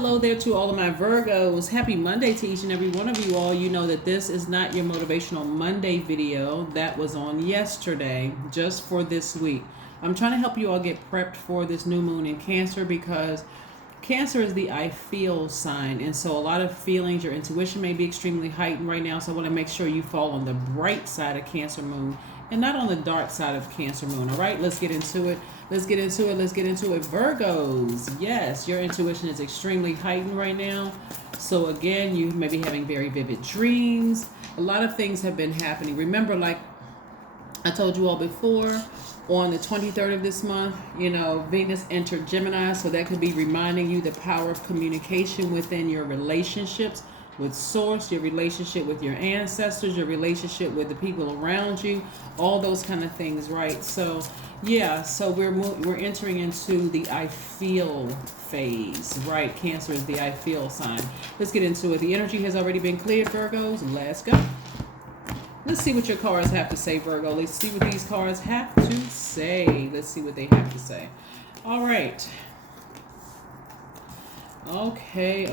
hello there to all of my Virgos. Happy Monday to each and every one of you all. You know that this is not your Motivational Monday video. That was on yesterday, just for this week. I'm trying to help you all get prepped for this new moon in Cancer, because Cancer is the I feel sign. And so a lot of feelings, your intuition may be extremely heightened right now. So I want to make sure you fall on the bright side of Cancer moon and not on the dark side of Cancer moon. All right, let's get into it. Let's get into it. Virgos, yes, your intuition is extremely heightened right now. So again, you may be having very vivid dreams. A lot of things have been happening. Remember, like I told you all before, on the 23rd of this month, Venus entered Gemini. So that could be reminding you the power of communication within your relationships with Source, your relationship with your ancestors, your relationship with the people around you, all those kind of things, right? So yeah, so we're entering into the I feel phase, right? Cancer is the I feel sign. Let's get into it. The energy has already been cleared, Virgos. Let's go. Let's see what your cards have to say, Virgo. Let's see what these cards have to say. Let's see what they have to say. All right. Okay.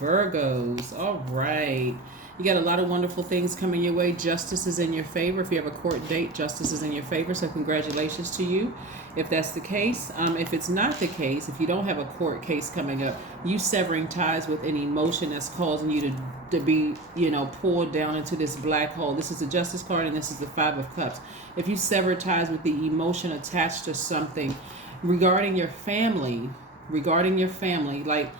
Virgos. All right. You got a lot of wonderful things coming your way. Justice is in your favor. If you have a court date, justice is in your favor. So congratulations to you if that's the case. If it's not the case, if you don't have a court case coming up, you severing ties with an emotion that's causing you to be, pulled down into this black hole. This is the Justice card and this is the Five of Cups. If you sever ties with the emotion attached to something regarding your family, like,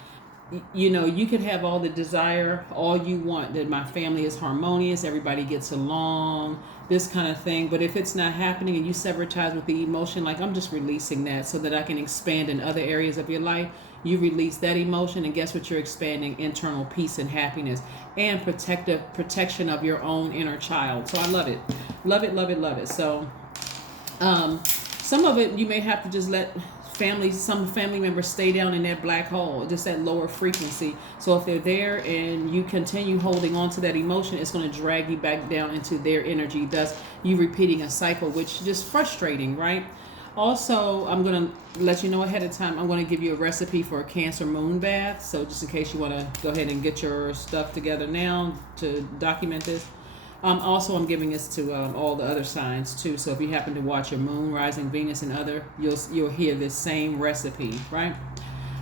you could have all the desire, all you want, that my family is harmonious, everybody gets along, this kind of thing. But if it's not happening and you sever ties with the emotion, like, I'm just releasing that so that I can expand in other areas of your life, you release that emotion, and guess what? You're expanding internal peace and happiness and protection of your own inner child. So I love it. Love it. So some of it you may have to just let some family members stay down in that black hole, just that lower frequency. So if they're there and you continue holding on to that emotion, it's going to drag you back down into their energy, thus you repeating a cycle, which is just frustrating, right? Also, I'm going to let you know ahead of time, I'm going to give you a recipe for a Cancer moon bath. So just in case you want to go ahead and get your stuff together now to document this. Also, I'm giving this to all the other signs too. So if you happen to watch your moon, rising, Venus, and other, you'll hear this same recipe, right?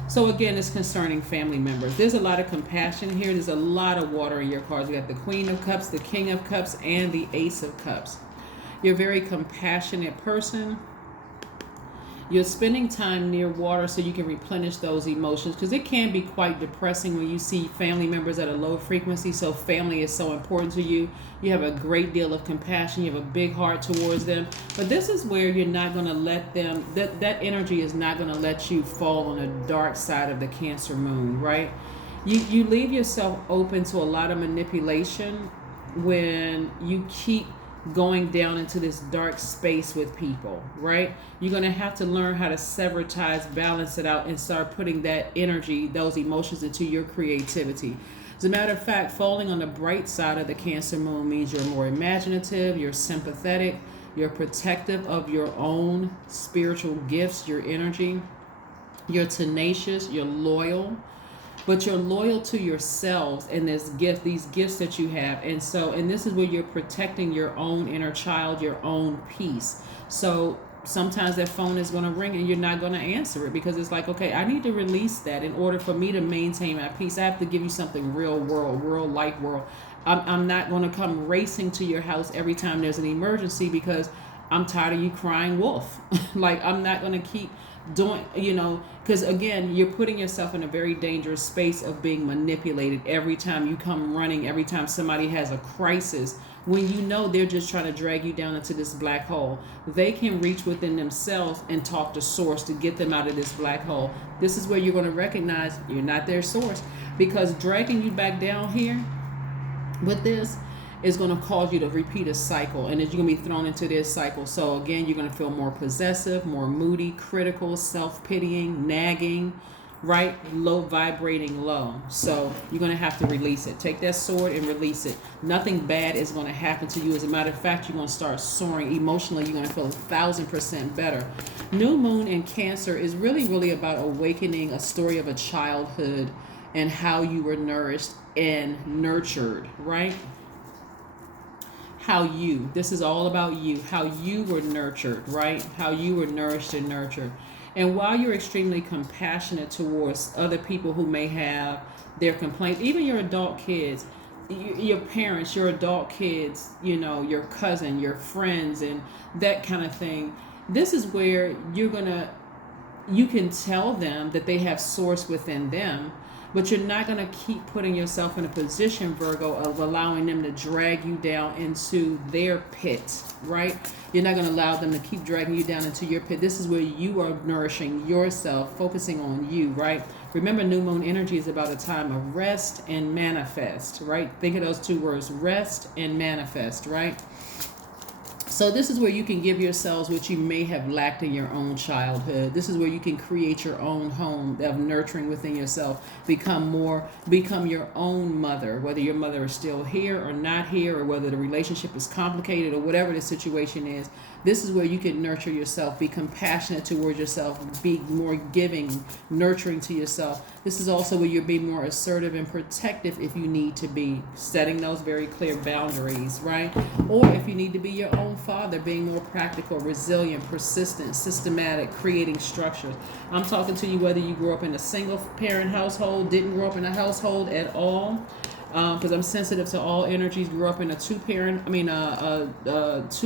So again, it's concerning family members. There's a lot of compassion here. There's a lot of water in your cards. We got the Queen of Cups, the King of Cups, and the Ace of Cups. You're a very compassionate person. You're spending time near water so you can replenish those emotions, because it can be quite depressing when you see family members at a low frequency. So family is so important to you. You have a great deal of compassion. You have a big heart towards them. But this is where you're not going to let them, that energy is not going to let you fall on the dark side of the Cancer moon, right? You leave yourself open to a lot of manipulation when you keep going down into this dark space with people, right? You're going to have to learn how to sever ties, balance it out, and start putting that energy, those emotions, into your creativity. As a matter of fact, falling on the bright side of the Cancer moon means you're more imaginative, you're sympathetic, you're protective of your own spiritual gifts, your energy, you're tenacious, you're loyal. But you're loyal to yourselves and these gifts that you have. And this is where you're protecting your own inner child, your own peace. So sometimes that phone is going to ring and you're not going to answer it, because it's like, okay, I need to release that in order for me to maintain my peace. I have to give you something real life world. I'm not going to come racing to your house every time there's an emergency, because I'm tired of you crying wolf. Like, I'm not going to keep doing, because again, you're putting yourself in a very dangerous space of being manipulated every time you come running, every time somebody has a crisis, when they're just trying to drag you down into this black hole. They can reach within themselves and talk to Source to get them out of this black hole. This is where you're going to recognize you're not their source, because dragging you back down here with this is going to cause you to repeat a cycle, and you're going to be thrown into this cycle. So again, you're going to feel more possessive, more moody, critical, self-pitying, nagging, right? Low, vibrating low. So you're going to have to release it. Take that sword and release it. Nothing bad is going to happen to you. As a matter of fact, you're going to start soaring emotionally. You're going to feel 1,000% better. New moon in Cancer is really, really about awakening a story of a childhood and how you were nourished and nurtured, right? This is all about you, how you were nurtured, right? How you were nourished and nurtured. And while you're extremely compassionate towards other people who may have their complaints, even your adult kids, your parents, your adult kids, your cousin, your friends, and that kind of thing, this is where you can tell them that they have source within them. But you're not going to keep putting yourself in a position, Virgo, of allowing them to drag you down into their pit, right? You're not going to allow them to keep dragging you down into your pit. This is where you are nourishing yourself, focusing on you, right? Remember, new moon energy is about a time of rest and manifest, right? Think of those two words, rest and manifest, right? So this is where you can give yourselves what you may have lacked in your own childhood. This is where you can create your own home of nurturing within yourself. Become your own mother, whether your mother is still here or not here, or whether the relationship is complicated or whatever the situation is. This is where you can nurture yourself, be compassionate towards yourself, be more giving, nurturing to yourself. This is also where you're being more assertive and protective if you need to be, setting those very clear boundaries, right? Or if you need to be your own father, being more practical, resilient, persistent, systematic, creating structures. I'm talking to you whether you grew up in a single parent household, didn't grow up in a household at all, because I'm sensitive to all energies. Grew up in a two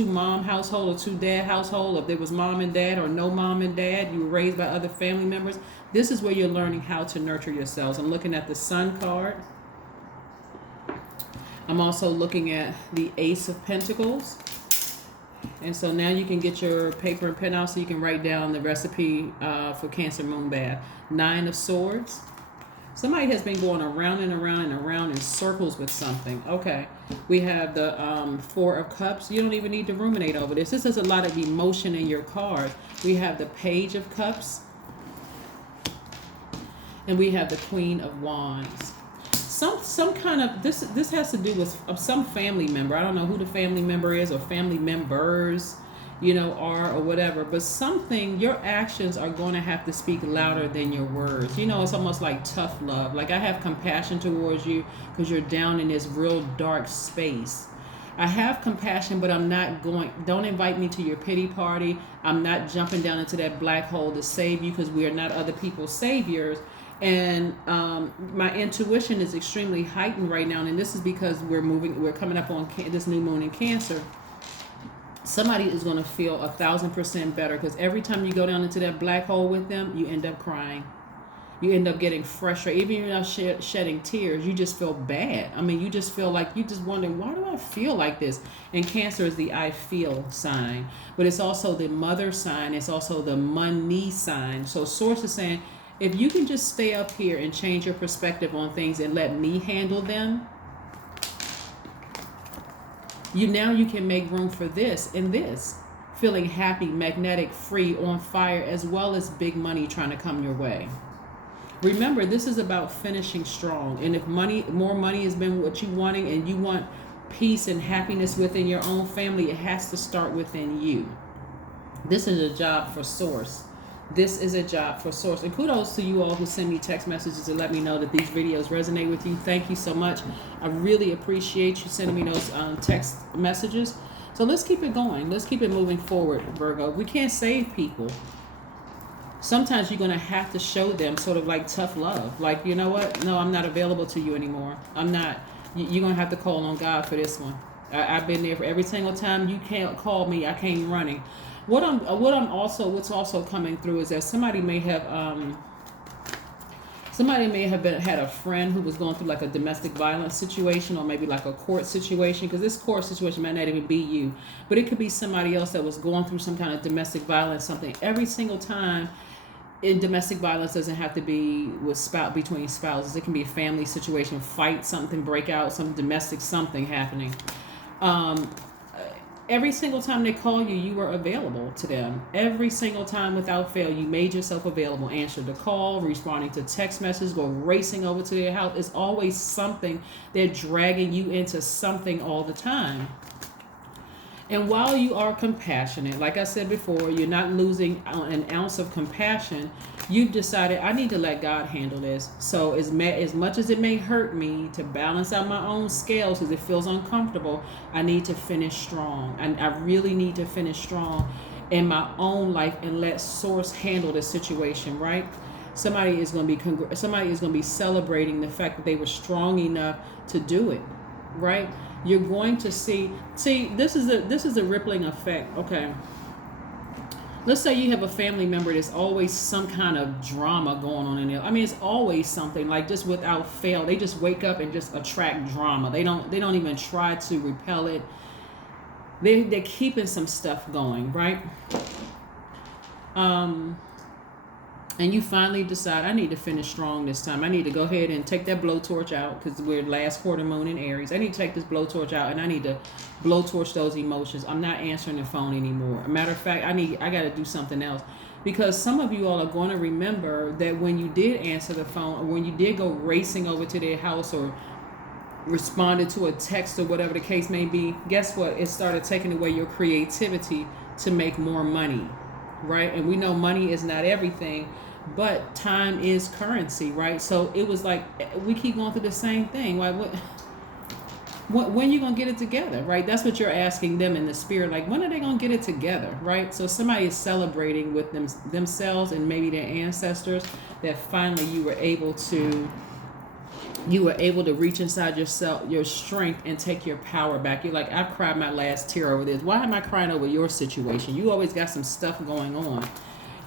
mom household or two dad household. If there was mom and dad or no mom and dad, you were raised by other family members. This is where you're learning how to nurture yourselves. I'm looking at the Sun card. I'm also looking at the Ace of Pentacles. And so now you can get your paper and pen out so you can write down the recipe for Cancer Moon Bath. 9 of Swords. Somebody has been going around and around and around in circles with something. Okay. We have the 4 of Cups. You don't even need to ruminate over this. This is a lot of emotion in your card. We have the Page of Cups. And we have the Queen of Wands. Some kind of, this has to do with some family member. I don't know who the family member is or family members, are or whatever. But something, your actions are going to have to speak louder than your words. It's almost like tough love. Like, I have compassion towards you because you're down in this real dark space. I have compassion, but I'm not don't invite me to your pity party. I'm not jumping down into that black hole to save you, because we are not other people's saviors. And my intuition is extremely heightened right now, and this is because we're coming up on this new moon in Cancer. Somebody is going to feel 1,000% better, because every time you go down into that black hole with them, you end up crying. You end up getting frustrated. Even if you're not shedding tears, you just feel bad. I mean, you just feel like you just wonder, why do I feel like this? And Cancer is the I feel sign, but it's also the mother sign. It's also the money sign. So Source is saying, if you can just stay up here and change your perspective on things and let me handle them, you can make room for this and this. Feeling happy, magnetic, free, on fire, as well as big money trying to come your way. Remember, this is about finishing strong. And if more money has been what you wanting, and you want peace and happiness within your own family, it has to start within you. This is a job for Source. This is a job for Source. And kudos to you all who send me text messages to let me know that these videos resonate with you. Thank you so much. I really appreciate you sending me those text messages. So let's keep it going. Let's keep it moving forward, Virgo. We can't save people. Sometimes you're going to have to show them sort of like tough love. Like, you know what? No, I'm not available to you anymore. I'm not. You're going to have to call on God for this one. I've been there for every single time you can't call me. I came running. What's also coming through is that somebody may have had a friend who was going through like a domestic violence situation, or maybe like a court situation, because this court situation might not even be you, but it could be somebody else that was going through some kind of domestic violence, something. Every single time in domestic violence doesn't have to be between spouses. It can be a family situation, fight, something break out, some domestic something happening. every single time they call you, you were available to them. Every single time without fail, you made yourself available. Answered the call, responding to text messages, go racing over to their house. It's always something. They're dragging you into something all the time. And while you are compassionate, like I said before, you're not losing an ounce of compassion. You've decided, I need to let God handle this. So as much as it may hurt me to balance out my own scales because it feels uncomfortable, I need to finish strong. And I really need to finish strong in my own life and let Source handle the situation, right? Somebody is going to be celebrating the fact that they were strong enough to do it, right? You're going to see this is a rippling effect. Okay, let's say you have a family member that's always some kind of drama going on in there. I mean, it's always something, like just without fail. They just wake up and just attract drama. They don't even try to repel it. They're keeping some stuff going, right? And you finally decide, I need to finish strong this time. I need to go ahead and take that blowtorch out because we're last quarter moon in Aries. I need to take this blowtorch out and I need to blowtorch those emotions. I'm not answering the phone anymore. A matter of fact, I got to do something else, because some of you all are going to remember that when you did answer the phone, or when you did go racing over to their house or responded to a text or whatever the case may be, guess what? It started taking away your creativity to make more money, right? And we know money is not everything, but time is currency, right? So it was like we keep going through the same thing. Like, when you gonna get it together, right? That's what you're asking them in the spirit. Like, when are they gonna get it together, right? So somebody is celebrating with themselves and maybe their ancestors that finally you were able to reach inside yourself, your strength, and take your power back. You're like, I've cried my last tear over this. Why am I crying over your situation? You always got some stuff going on.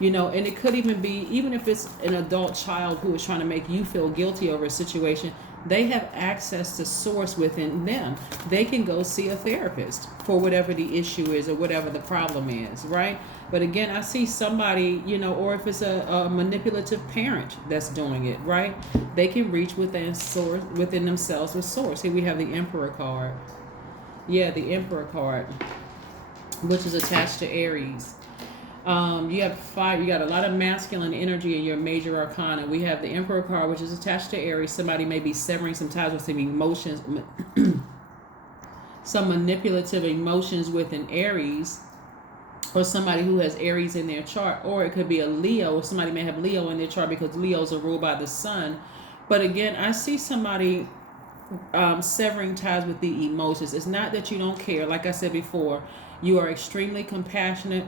And it could even be, even if it's an adult child who is trying to make you feel guilty over a situation, they have access to Source within them. They can go see a therapist for whatever the issue is or whatever the problem is, right? But again, I see somebody, or if it's a manipulative parent that's doing it, right? They can reach within Source, within themselves with Source. Here we have the Emperor card. Yeah, the Emperor card, which is attached to Aries. You have 5. You got a lot of masculine energy in your major arcana. We have the Emperor card, which is attached to Aries. Somebody may be severing some ties with some emotions, some manipulative emotions within Aries, or somebody who has Aries in their chart, or it could be a Leo. Somebody may have Leo in their chart because Leos are ruled by the sun. But again, I see somebody severing ties with the emotions. It's not that you don't care. Like I said before, you are extremely compassionate,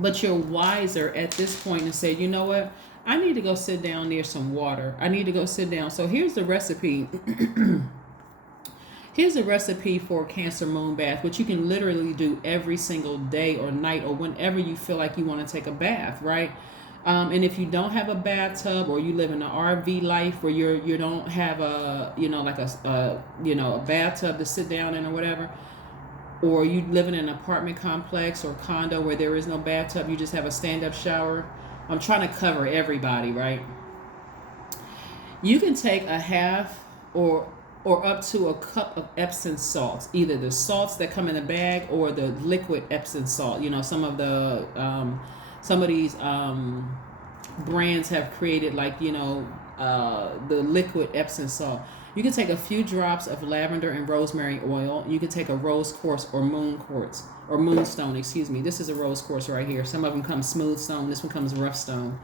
but you're wiser at this point and say, you know what? I need to go sit down near some water. I need to go sit down. So here's the recipe. Here's a recipe for a Cancer moon bath, which you can literally do every single day or night or whenever you feel like you want to take a bath, right? And if you don't have a bathtub, or you live in an RV life where you don't have a bathtub to sit down in or whatever, or you live in an apartment complex or condo where there is no bathtub, you just have a stand-up shower. I'm trying to cover everybody, right? You can take a half or up to a cup of Epsom salts, either the salts that come in a bag or the liquid Epsom salt. Some of these brands have created the liquid Epsom salt. You can take a few drops of lavender and rosemary oil. You can take a rose quartz or moonstone, excuse me. This is a rose quartz right here. Some of them come smooth stone. This one comes rough stone.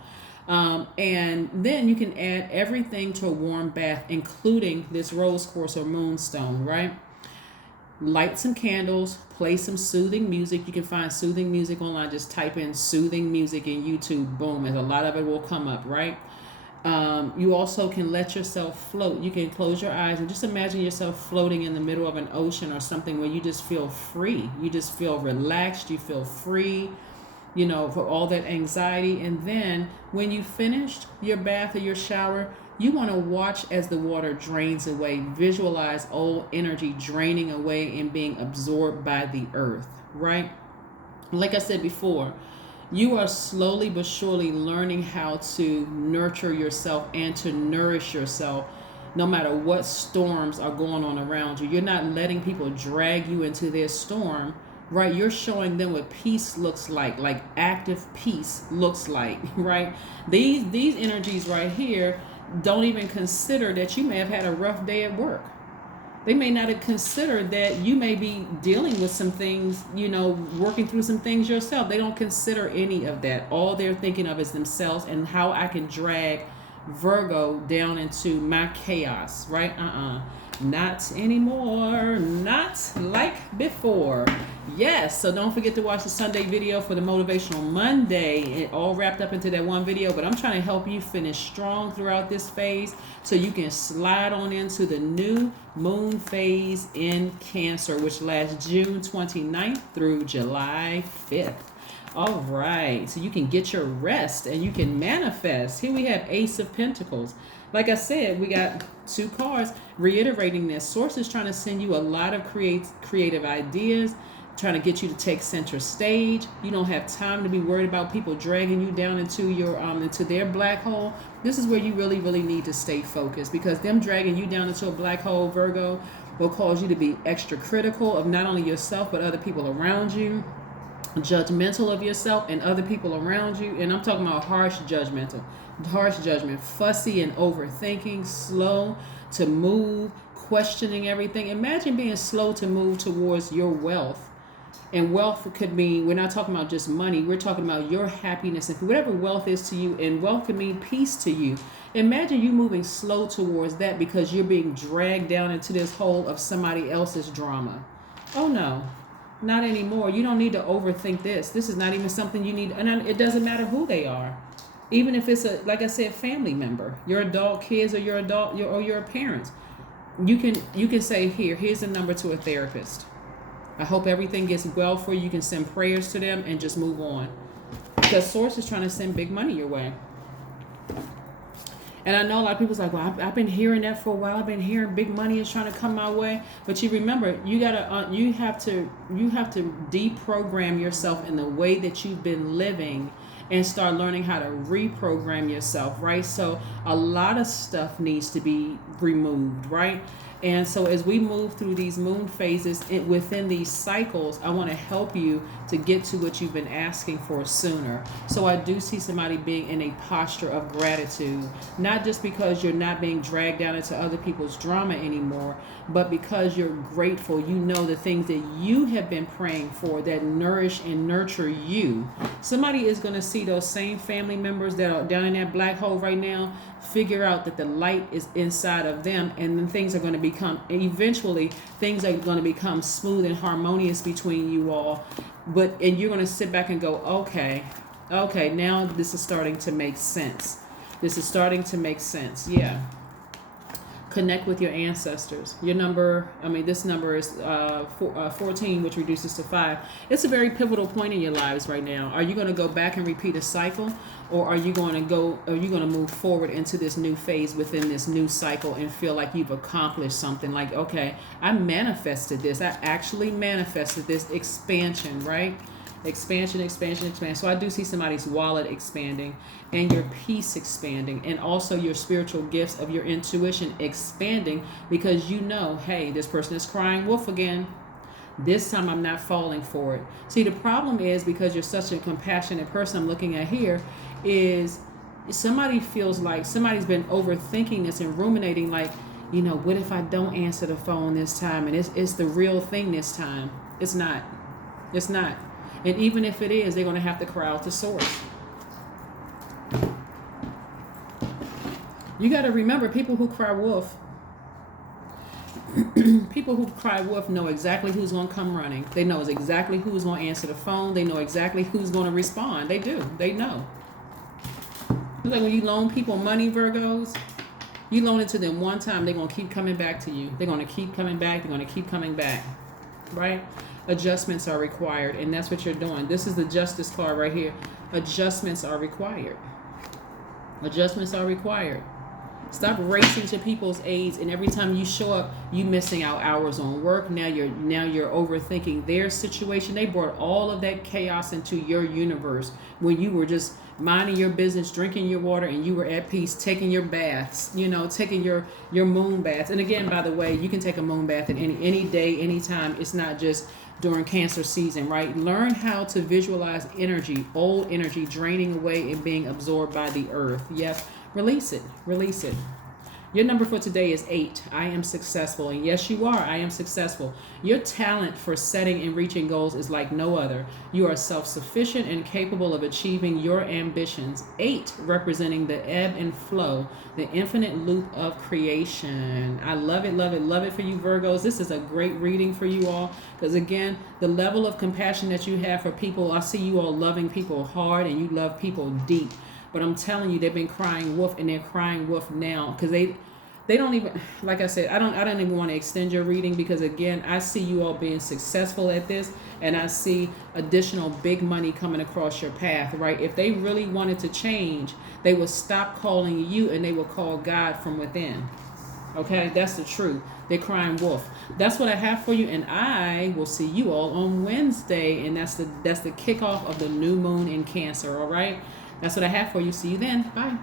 And then you can add everything to a warm bath, including this rose quartz or moonstone, right? Light some candles, play some soothing music. You can find soothing music online. Just type in soothing music in YouTube. Boom. And a lot of it will come up, right? You also can let yourself float. You can close your eyes and just imagine yourself floating in the middle of an ocean or something where you just feel free. You just feel relaxed. You feel free, for all that anxiety. And then when you finished your bath or your shower, you want to watch as the water drains away. Visualize old energy draining away and being absorbed by the earth, right? Like I said before, you are slowly but surely learning how to nurture yourself and to nourish yourself no matter what storms are going on around you. You're not letting people drag you into their storm, right? You're showing them what peace looks like active peace looks like, right? These energies right here don't even consider that you may have had a rough day at work. They may not have considered that you may be dealing with some things, working through some things yourself. They don't consider any of that. All they're thinking of is themselves and how I can drag Virgo down into my chaos, right? Not anymore. Not like before. Yes, so don't forget to watch the Sunday video for the Motivational Monday. It all wrapped up into that one video, but I'm trying to help you finish strong throughout this phase so you can slide on into the new moon phase in Cancer, which lasts June 29th through July 5th. All right, so you can get your rest and you can manifest. Here we have Ace of Pentacles. Like I said, we got 2 cards reiterating this. Source is trying to send you a lot of creative ideas, trying to get you to take center stage. You don't have time to be worried about people dragging you down into your into their black hole. This is where you really, really need to stay focused, because them dragging you down into a black hole, Virgo, will cause you to be extra critical of not only yourself but other people around you, judgmental of yourself and other people around you. And I'm talking about harsh judgment, fussy and overthinking, slow to move, questioning everything. Imagine being slow to move towards your wealth. And wealth could mean, we're not talking about just money, we're talking about your happiness and whatever wealth is to you. And wealth could mean peace to you. Imagine you moving slow towards that because you're being dragged down into this hole of somebody else's drama. Oh no, not anymore. You don't need to overthink this. This is not even something you need. And it doesn't matter who they are. Even if it's like I said, family member, your adult kids or your parents. You can say, here's a number to a therapist. I hope everything gets well for you. You can send prayers to them and just move on. Because Source is trying to send big money your way. And I know a lot of people's like, well, I've been hearing that for a while. I've been hearing big money is trying to come my way. But you remember, you have to deprogram yourself in the way that you've been living and start learning how to reprogram yourself, right? So a lot of stuff needs to be removed, right? And so as we move through these moon phases within these cycles, I want to help you to get to what you've been asking for sooner. So I do see somebody being in a posture of gratitude, not just because you're not being dragged down into other people's drama anymore, but because you're grateful. You know the things that you have been praying for that nourish and nurture you. Somebody is going to see those same family members that are down in that black hole right now, figure out that the light is inside of them, and then things are going to become smooth and harmonious between you all. And you're going to sit back and go, okay, now this is starting to make sense. Yeah. Connect with your ancestors. Your number, this number is 14, which reduces to 5. It's a very pivotal point in your lives right now. Are you going to go back and repeat a cycle, or are you going to move forward into this new phase within this new cycle and feel like you've accomplished something? Like, okay, I manifested this. I actually manifested this expansion, right? Expansion. So I do see somebody's wallet expanding and your peace expanding, and also your spiritual gifts of your intuition expanding, because you know, hey, this person is crying wolf again. This time I'm not falling for it. See, the problem is, because you're such a compassionate person, I'm looking at here, is somebody feels like somebody's been overthinking this and ruminating, like, what if I don't answer the phone this time? And it's the real thing this time. It's not. And even if it is, they're going to have to cry out to Source. You got to remember, people who cry wolf know exactly who's going to come running. They know exactly who's going to answer the phone. They know exactly who's going to respond. They do. They know. It's like when you loan people money, Virgos, you loan it to them one time, they're going to keep coming back to you. They're going to keep coming back. They're going to keep coming back. Right? Adjustments are required, and that's what you're doing. This is the Justice card right here. Adjustments are required. Stop racing to people's aids, and every time you show up, you missing out hours on work. Now you're overthinking their situation. They brought all of that chaos into your universe when you were just minding your business, drinking your water, and you were at peace, taking your baths, taking your moon baths. And again, by the way, you can take a moon bath at any day, anytime. It's not just during Cancer season, right? Learn how to visualize energy, old energy draining away and being absorbed by the earth. Yes, release it, release it. Your number for today is 8. I am successful. And yes, you are. I am successful. Your talent for setting and reaching goals is like no other. You are self-sufficient and capable of achieving your ambitions. 8 representing the ebb and flow, the infinite loop of creation. I love it, love it, love it for you, Virgos. This is a great reading for you all. Because again, the level of compassion that you have for people, I see you all loving people hard and you love people deep. But I'm telling you, they've been crying wolf and they're crying wolf now because they don't even, like I said, I don't even want to extend your reading because again, I see you all being successful at this and I see additional big money coming across your path, right? If they really wanted to change, they would stop calling you and they would call God from within. Okay, that's the truth. They're crying wolf. That's what I have for you, and I will see you all on Wednesday, and that's the kickoff of the new moon in Cancer. All right. That's what I have for you. See you then. Bye.